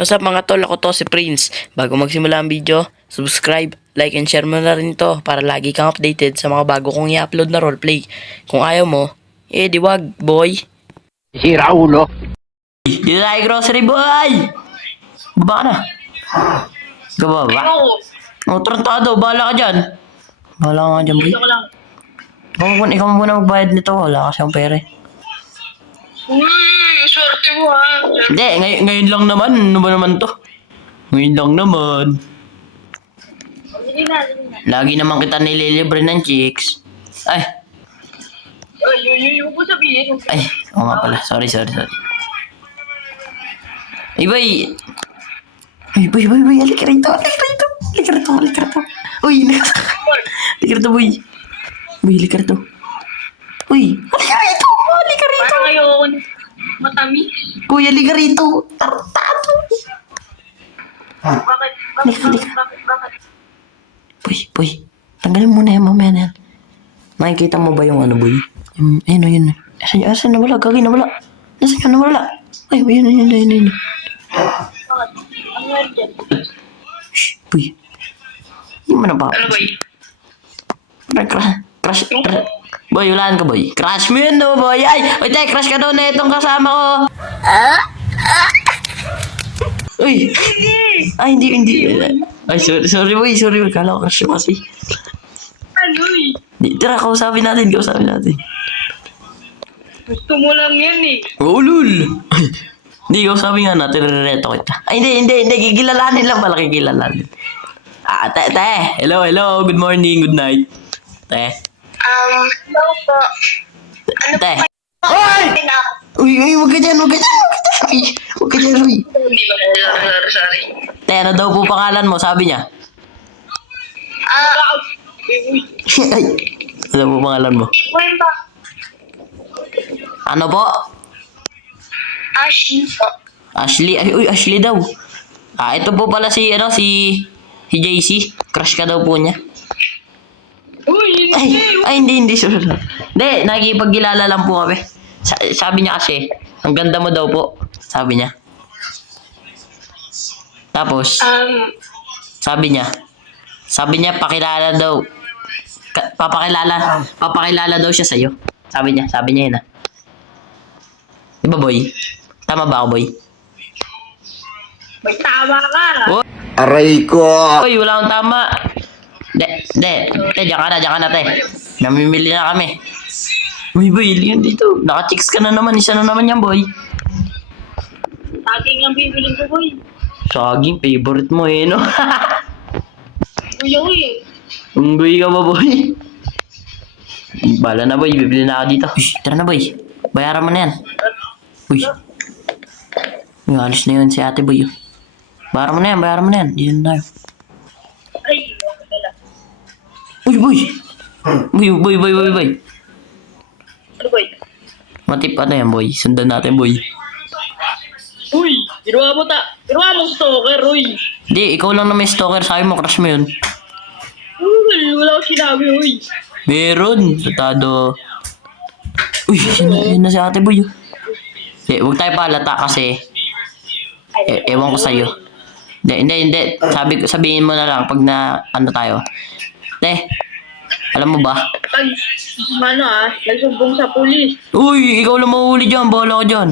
What's up mga tol, ako to si Prince. Bago magsimula ang video, subscribe, like and share mo na rin ito para lagi kang updated sa mga bago kong i-upload na roleplay. Kung ayaw mo, di wag, boy. Sira ulo. Dito tayo grocery boy! Baba ka na. Gababa? O, trantado, bahala ka dyan. Bahala ka nga dyan, boy. Ikaw muna magbayad nito, wala ka siyang pere. Swerte mo ha. Hindi, ngayon lang naman. Ano ba naman to? Ngayon lang naman. Lagi naman kita nililibre ng chicks. Ay, Yung po sabihin. ay, oo nga pala. Sorry. Ay, boy. Ay, boy. Halika rito. Uy, halika rito, boy. Boy, halika rito. Uy, halika rito. Parang ayoko matamis. Kuya, halika rito. Tartado. Bakit? Boy. Tanggalin mo na yan, mamaya na yan. Nakikita mo ba yung ano, boy? Yun. Asan na wala? Gagi na wala. Nasaan na wala? Ay, yun. Bakit? Ano yan dyan? Shh, boy. Hindi mo na ba? Ano ba yun? Crush. Boy, ulaan ka, boy. Crush mo yun, no, boy. Ay, wait, crush ka daw na itong kasama ko. Uy. Ay, hindi. Ay, sorry, boy. Kala ko crush mo kasi. Ano eh? Tara, kausapin natin. Gusto mo lang yan eh. Oh, lul. Hindi, kausapin nga natin. Rereto kita. Ay, hindi. Kikilalanin lang pala. Te. Hello. Good morning, good night. Te. Hello po. Te. Hoy! Uy, wag ka dyan. Uy. Hindi ba? Sorry. Te, ano daw po pangalan mo? Sabi niya. Ay, ano po pangalan mo? Kwenta. Ano po? Ashin po. Ashley. Ay, uy, Ashley daw. Ito po pala si JC. Crush ka daw po niya. Uy, Hindi. Sorry. Hindi, nakikipagkilala lang po kami. Sabi niya kasi, ang ganda mo daw po. Sabi niya. Tapos, sabi niya, pakilala daw. Papakilala daw siya sa'yo. Sabi niya yun ah. Diba, boy? Tama ba ako, boy? may tama ka. Oh, Aray ko. Uy, wala akong tama. Diyan ka na, te. Namimili na kami. Uy, boy, yun dito. Naka-chicks ka na naman. Isa na naman yan, boy. Saging ang bibiling ko, boy. Saging, favorite mo eh, no? Kuya, uy. Unggoy ka ba, boy? Bala na, boy. Bibili na ako dito. Uy, tara na, boy. Bayaran mo na yan. Uy. Uy, alis na yun si ate, boy. Bayaran mo na yan. Diyan na tayo. Ay, wala pala. Uy, boy. Boy. Ano, boy? Matip ano yan, boy. Sundan natin, boy. Uy, ginawa mo stalker, uy. Di, ikaw lang na may stalker. Sabi mo, crush mo yun. Uy, wala ko sinabi, uy. Meron. Tratado. Uy, yun na si ate, boy. Di, huwag tayo palata kasi ewan ko sa'yo. Hindi. Sabihin mo na lang pag na ano tayo. Te, alam mo ba? Pag, nagsumbong sa pulis. Uy, ikaw lang mahuli dyan. Bahala ka dyan.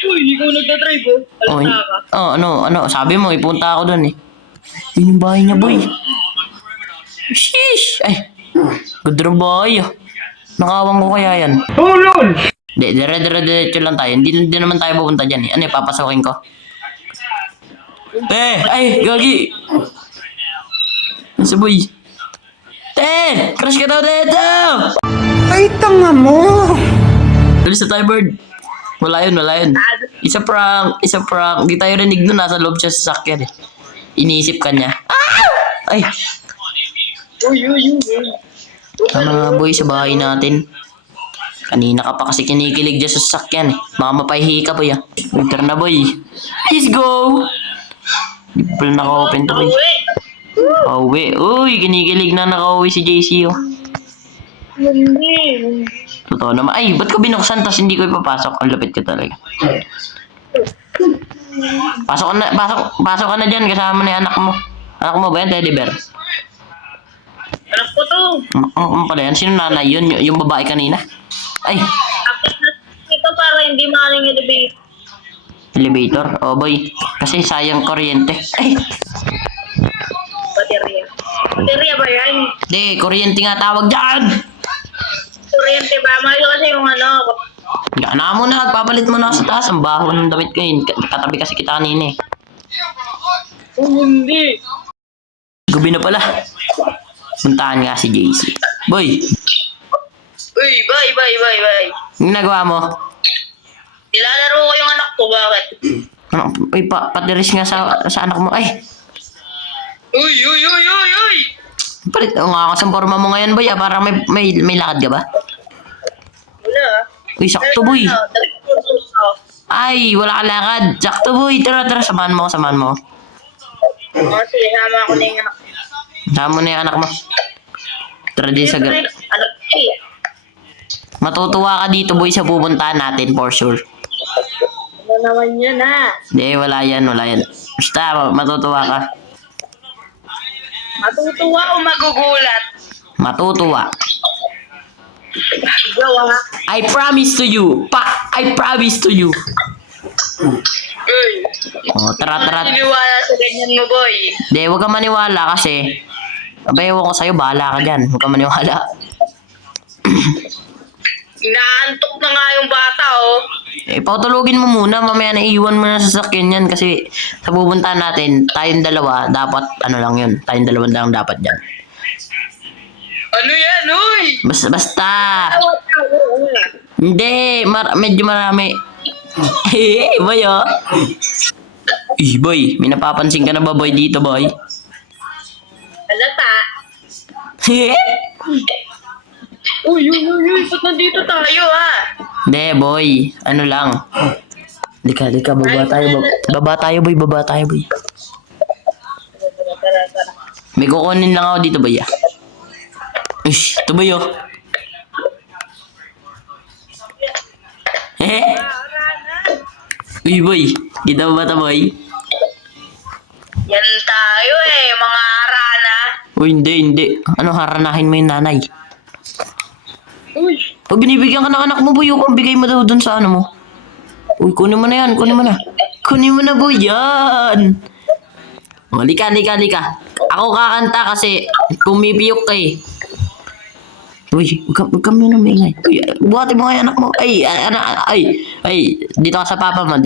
Uy, ikaw nagdadrive, oh. Oh, Alata ka. ano, sabi mo, ipunta ako dun eh. Yun yung bahay niya, boy. Sheesh! Ay, ganda ng bahay ah. Nakawang ko kaya yan. Tulol. Hindi, dire-diretso lang tayo. Hindi naman tayo pupunta dyan eh. Ano yung papasokin ko? Ay, gagi! Nasa boy? Crush ka daw dito! Ay, tanga mo. Alis na tayo, bird. Wala yun. Isa prank. Di tayo rinig nun. Nasa loob siya sa sakyan eh. Iniisip ka niya. Ay! Uy. Ano nga boy sa bahay natin? Kanina ka pa kasi kinikilig dyan sa sasakyan eh. Baka mapahihi ka boy ah. Winter na boy. Let's go! Di pa pala naka-open to boy. Pauwi. Uy, kinikilig na naka-uwi si JC oh. Hindi. Totoo naman. Ay, ba't ko binuksan tas hindi ko ipapasok? Ang lapit ko talaga. Pasok ka na dyan kasama ni anak mo. Anak mo ba yan, Teddy Bear? Anak ko to. Ang pala yan, sino nanay yun? Yung babae kanina? Ay, Ito para hindi maling i-debate. elevator. Oh boy, kasi sayang kuryente. Ay, Baterya. Baterya ba yan? di, kuryente nga tawag dyan. Kuryente ba? Mahal kasi yung ano. Gana mo na, papalit mo na sa taas. Ang baho ng damit ko yun. Katabi kasi kita kanina eh. Hindi. Gabi na pala. Puntahan nga si JC. Boy, Uy, bye. yung nagawa mo? Nilalaro ko yung anak ko, bakit? Ano, ay, patiris nga sa anak mo. Ay, Uy! palit. Ang angas ang forma mo ngayon, boy. Ah, parang may lakad ka ba? Wala. Uy, sakto, boy. Ay, wala ka lakad. Sakto, boy. Tara, samahan mo. Sige, sama ako na yung anak ko. Sama mo na yung anak mo. Tara din sa Siyempre, anak ko eh. Matutuwa ka dito, boy, sa pupuntahan natin, for sure. Ano naman yun, ha? Hindi, wala yan. Basta, matutuwa ka. Matutuwa o magugulat? Matutuwa. Ikaw, ha? I promise to you. I promise to you. Uy. Oh, tara. Siniwala sa ganyan mo, boy. Hindi, huwag ka maniwala kasi abay, ewan ko sa'yo, bahala ka dyan. Huwag ka maniwala. Inaantok na nga yung bata, oh. Pautulugin mo muna, mamaya naiiwan mo na sa sasakyan yan kasi sa pupuntahan natin, tayong dalawa, dapat, ano lang yun, tayong dalawa lang dapat dyan. Ano yan, uy? Basta. Hindi, medyo marami. Boy, oh. Boy, may napapansin ka na ba, boy, dito, boy? Halata. Uy, ba't nandito tayo, ha? Hindi, boy. Ano lang. Lika, baba tayo. Baba tayo, boy. Tara. May kukunin lang ako dito, boy. Ush, ito, boy, oh. Uy, boy. Kita mo ba ito, boy? Yan tayo, mga arana. Uy, hindi. Ano, haranahin mo yung nanay. Uy, Pag binibigyan ka ng anak mo, boy, kung bigay mo daw dun sa ano mo. Uy, kunin mo na yan. Kunin mo na, boy. Yan. O, lika. Ako kakanta kasi pumipiyok ka eh. Uy, huwag ka muna maingay. Uy, buhatin mo nga yung anak mo. Ay, dito ka sa papa mo.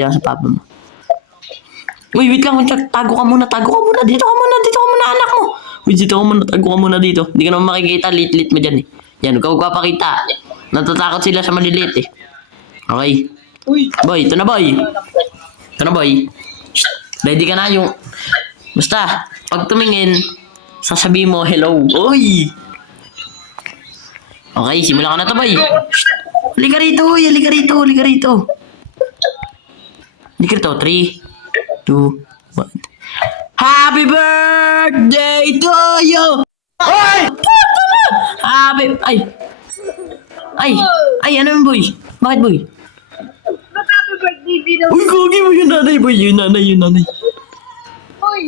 Uy, wait lang. Tago ka muna. Dito ka muna, anak mo. Uy, tago ka muna dito. Hindi ka naman makikita. Lit mo dyan eh. Yan, huwag ka papakita. Natatakot sila sa maliliit eh. Okay. uy. Boy, ito na boy. Shh, ready ka na yung... Basta, pag tumingin, sasabihin mo, hello. Uy! Okay, simulan ka na to, boy. Halika rito, uy. Halika rito. 3, 2, 1. Happy birthday to you! Ay! Ay, ano yung boy? Bakit, boy? Happy birthday, Dino. Uy, gogi mo yung nanay, boy. Yung nanay. Uy,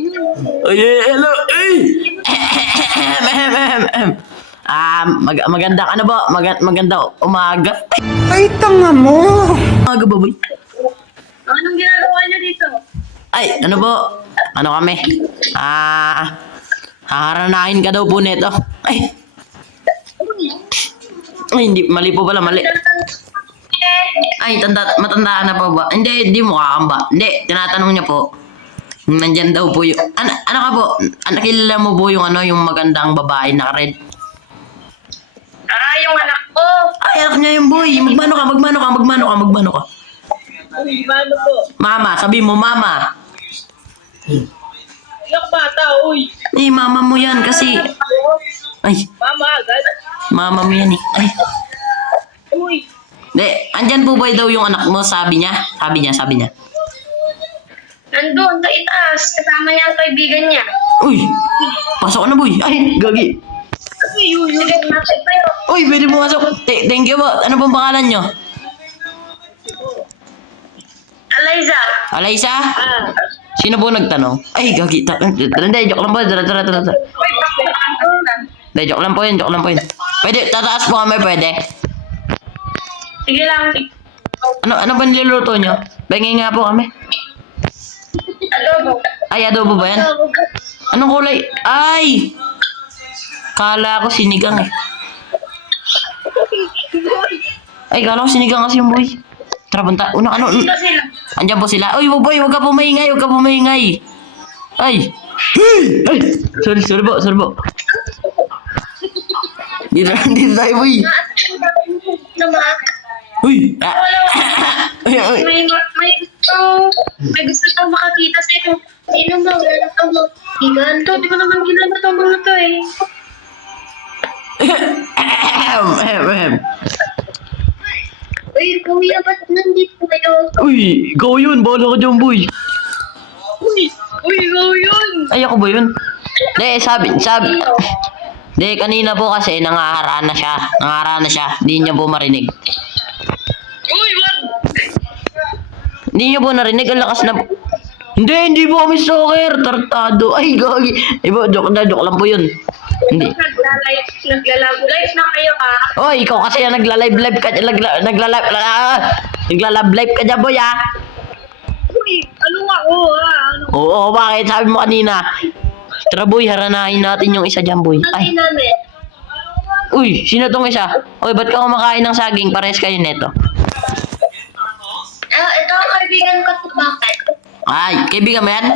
Ay, hello. Ay! Magandang ano ba? Magandang umaga. Ay, tanga mo! Umaga ba, boy? anong ginagawa niyo dito? Ay, ano po? Ano kami? Haranahin ka daw po neto. Ay, hindi. Mali po pala, mali. Ay, matanda na po ba? Hindi mo kakamba. Hindi, tinatanong niya po. Nandyan daw po yung... Ano ka po? Kilala mo po yung yung magandang babae na red? Yung anak ko. Ay, anak niya yung boy. Magmano ka. Uy, paano po? Mama, sabi mo, mama. Ilang bata, uy. Eh, mama mo yan kasi... Ay, Mama, agad. mama mo yan eh. Ay. Uy, Hindi, andyan po ba daw yung anak mo? Sabi niya. nandun sa itaas. Kasama niya ang kaibigan niya. Uy, pasok ka na boy. Ay, gagi. Sige, masok tayo. Uy, pwede mo masok. Thank you po. Ano pong pangalan nyo? Eliza. Alaysa? Ah. Sino po nagtanong? Ay, gagi. Hindi, joke lang po. Tara. Hindi, joke lang po yun. Pwede, tataas po kami, pwede. Sige lang. Ano ba niluluto nyo? Bengi nga po kami. Adobo. Ay, adobo ba yan? Anong kulay? Ay! Kala ko sinigang eh. Ay, kala ko sinigang kasi yung boy. Tara, punta. Dito sila. Andyan po sila. Uy, boy, huwag ka pumahingay. Ay! Ay! Sorry po. Dito tayo, boy. Uy! May gusto to makakita sa ito. Sino ba? Wala ka mo. Giganto, di ko naman ginagawa itong mga to eh. Uy, kuya, ba't nandito kayo? Uy, ikaw yun. Bahala ka dyan, boy. Uy, go yun! Ay, ako ba yun? Hindi, sabi. Hindi, kanina po kasi nangaharana siya. Hindi niya po marinig. Uy, wag! Hindi niyo po narinig. Ang lakas na... Hindi po kami stalker. Tartado. Ay, gagi. Ibo, joke lang po yun. Hindi. Nagla-live na kayo Oh, ikaw kasi yung nagla-live ka. Nagla-live ka dyan, boy, ah. Uy, ano ako Ano? Oo, bakit? Sabi mo kanina. Tara, boy, haranahin natin yung isa dyan, boy. Ay, namin. uy, sino tong isa? Uy, ba't ka kumakain ng saging? Pares kayo neto. Ito ang kaibigan ko to. Bakit? Ay, kaibigan mo yan?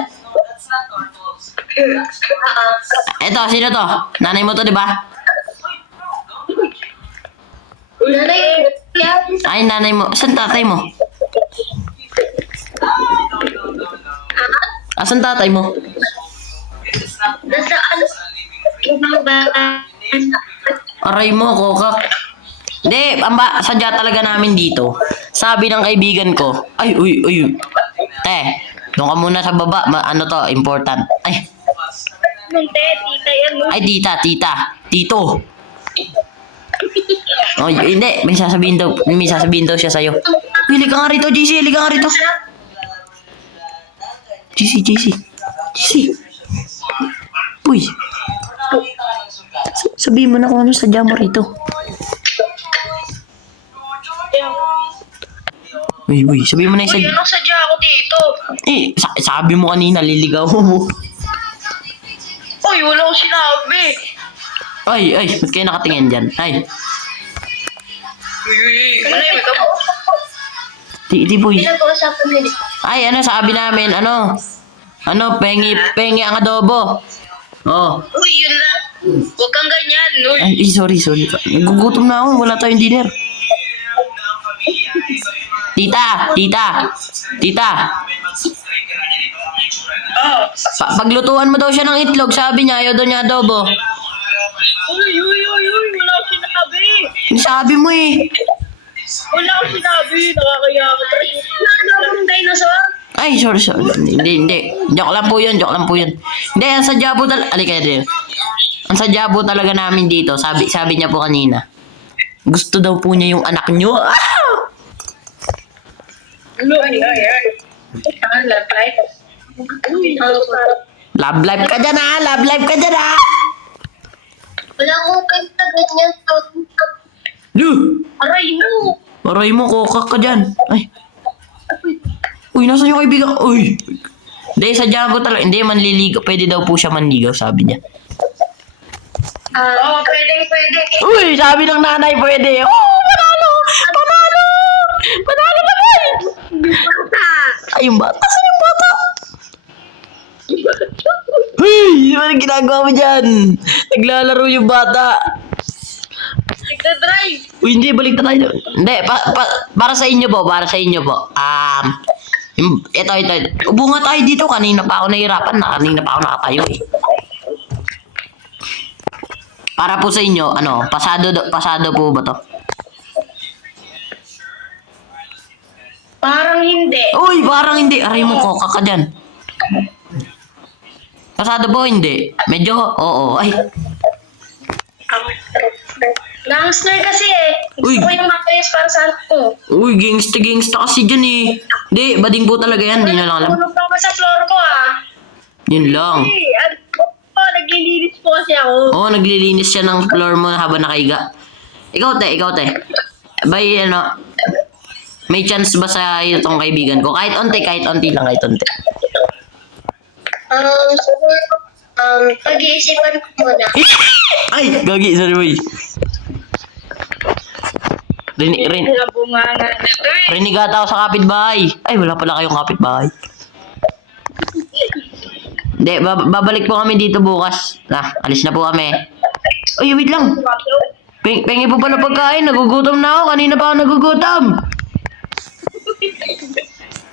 Eto, sino to? Nanay mo to, di ba? Nanay, Ay, nanay mo. Asan tatay mo? Asan tatay mo? nasa ano? Ibang ba? Aray mo, kokak. Hindi, sadya talaga namin dito. Sabi ng kaibigan ko, ay, uy. Doon ka muna sa baba. Ano to, important. Ay, Hindi, tita yan. No? ay, tita. Tito. Oh, hindi. May sasabihin daw siya sa'yo. Uy, liga nga rito, JC. JC. Uy. Sabihin mo na kung ano sadya mo rito. Uy, sabihin mo na yung Uy, sadya. anong sadya ako dito? Sabi mo kanina, liligaw mo. Uy, wala ko sinabi. Ay, ba't kayo nakatingin dyan? Ay, Uy, manay, may kamo. di boy. Pinag-uusapan nila. Ay, sabi namin, pengi ang adobo. Oh. Uy, yun lang. Huwag kang ganyan. Uy. Ay, sorry. Nagugutom na ako, wala tayong dinner. Tita. Oh. Paglutuan mo daw siya ng itlog, sabi niya, ayaw daw niya adobo. Uy, wala ko sinabi. Sabi mo eh. Wala ko sinabi. Nakakaya ako. Ano akong dinosaur? Ay, sorry. Hindi. Joke lang po yun. Hindi, ang sadya po talaga. Alika din. Ang sadya po talaga namin dito, sabi niya po kanina. Gusto daw po niya yung anak niyo. Ah! Ay. Ang love life. Uy, Love life ka dyan, ah! wala akong kanta ganyan. Lu! Aray mo. Aray mo, kokak ka dyan. Ay. Uy, nasan yung kaibigan? Uy! Hindi, sadya po talaga. Hindi, manliligaw. Pwede daw po siya manligaw, sabi niya. Oo, pwede. Uy, sabi ng nanay, pwede. Oh, panalo naman! Ay, yung bata. Saan yung bata? Uy, ano ginagawa mo dyan? Naglalaro yung bata. Nagda-drive. Uy, hindi, balik na tayo. Hindi, para sa inyo po. Ito. Ubo nga tayo dito. Kanina pa ako nahirapan. Kanina pa ako nakatayo eh. Para po sa inyo, pasado po ba to? Parang hindi. Uy, parang hindi. Aray mo, kokak ka dyan. Pasado po, hindi. Medyo, oo. Ay, Gangster kasi eh. Uy. Gusto ko yung maayos para sa anak ko. Uy, gangsta kasi dyan eh. Hindi, bading po talaga yan. Hindi nyo lang alam. Tulog ka sa floor ko ah. Yun lang. Hey, naglilinis po kasi ako. Oo, naglilinis siya ng floor mo habang nakaiga. Ikaw, te. Bay, may chance ba sa itong kaibigan ko? Kahit onti lang, kahit onti. Siguro, pag-iisipan ko muna. Ay, gagi, sorry boy. Nabunganga na to eh. Rinig ata ako sa kapitbahay. Ay, wala pala kayong kapitbahay. Hindi, babalik po kami dito bukas. Alis na po kami. Uy, wait lang. Pengi po pala pagkain. Nagugutom na ako. Kanina pa ako nagugutom.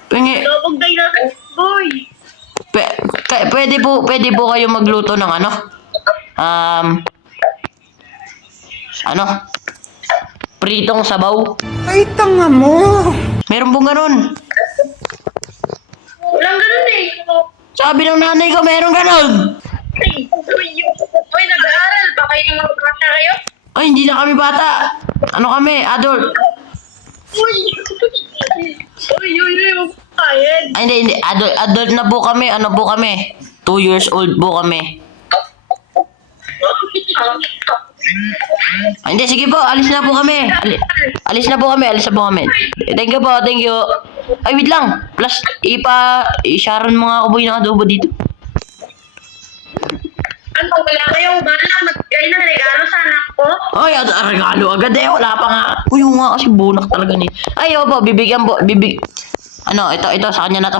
Pengi. Lobog day na boy. Pwede po kayo magluto ng ano? Pritong sabaw. Ay, tanga mo! Meron pong ganun. Walang ganun eh. Sabi ng nanay ko, meron ganun. Uy, nag-aaral. Baka yung mga bata kayo? Ay, hindi na kami bata. Ano kami? Adult. Uy, magpapayad. Ay, hindi. Adult na po kami. Ano po kami? 2 years old po kami. Ay, hindi, sige po. Alis na po kami. Alis na po kami. Thank you po. Ay, wait lang. Plus, i-sharon mo nga uboy ng adobo dito. Ano, wala kayong balak magbigay ng regalo sa anak ko? Ay, regalo agad eh. Wala pa nga. Uy, nga kasi bunak talaga ni. Ay, opo, bibigyan po. Ito, sa kanya na to.